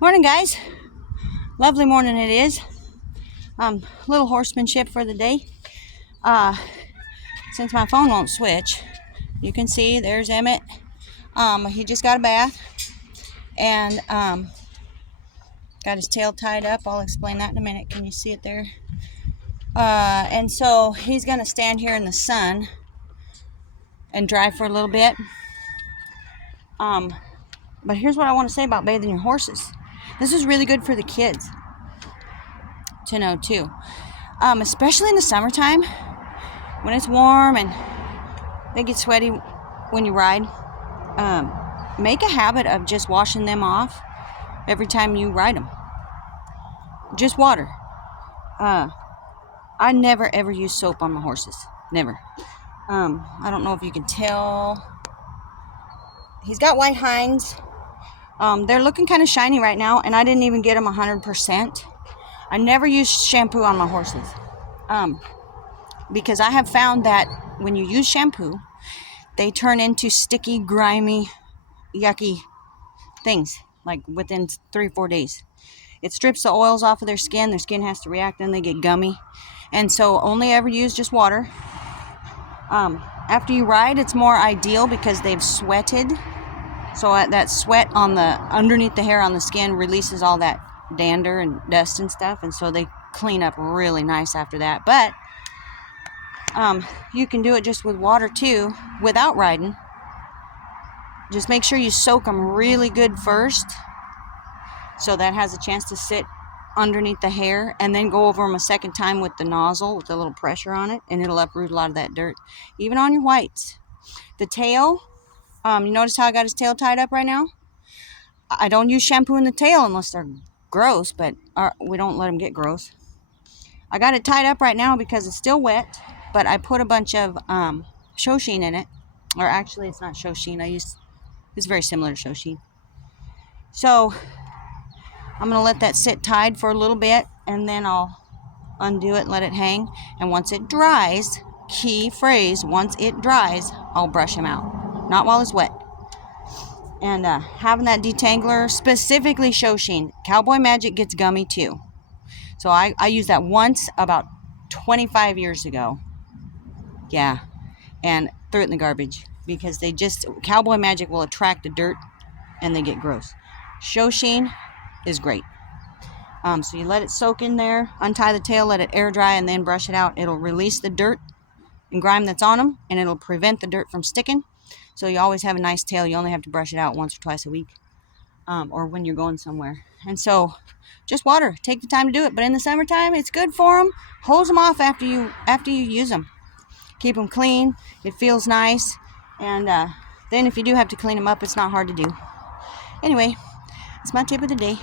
Morning, guys. Lovely morning it is. Little horsemanship for the day. Since my phone won't switch, you can see there's Emmett. He just got a bath and got his tail tied up. I'll explain that in a minute. Can you see it there? And so he's gonna stand here in the sun and dry for a little bit. But here's what I want to say about bathing your horses. This is really good for the kids to know too, especially in the summertime when it's warm and they get sweaty when you ride. Make a habit of just washing them off every time you ride them. Just water. I never ever use soap on my horses. Never. I don't know if you can tell. He's got white hinds. They're looking kind of shiny right now, and I didn't even get them 100%. I never use shampoo on my horses. Because I have found that when you use shampoo, they turn into sticky, grimy, yucky things, like within 3-4 days. It strips the oils off of their skin has to react, and they get gummy. And so only ever use just water. After you ride, it's more ideal because they've sweated. So that sweat on the underneath the hair on the skin releases all that dander and dust and stuff, and so they clean up really nice after that. But you can do it just with water too, without riding. Just make sure you soak them really good first, so that has a chance to sit underneath the hair, and then go over them a second time with the nozzle with a little pressure on it, and it'll uproot a lot of that dirt, even on your whites. The tail, you notice how I got his tail tied up right now? I don't use shampoo in the tail unless they're gross, but we don't let them get gross. I got it tied up right now because it's still wet, but I put a bunch of Shoshin in it. Or actually, it's not Shoshin. It's very similar to Shoshin. So I'm going to let that sit tied for a little bit, and then I'll undo it and let it hang. And once it dries, key phrase, once it dries, I'll brush him out. Not while it's wet. And having that detangler, specifically Shoshin. Cowboy Magic gets gummy too. So I used that once about 25 years ago. Yeah. And threw it in the garbage. Because Cowboy Magic will attract the dirt and they get gross. Shoshin is great. So you let it soak in there, untie the tail, let it air dry, and then brush it out. It'll release the dirt and grime that's on them, and it'll prevent the dirt from sticking. So you always have a nice tail. You only have to brush it out once or twice a week, or when you're going somewhere. And so just water. Take the time to do it. But in the summertime, it's good for them. Hose them off after you use them. Keep them clean. It feels nice. And then if you do have to clean them up, it's not hard to do. Anyway, that's my tip of the day.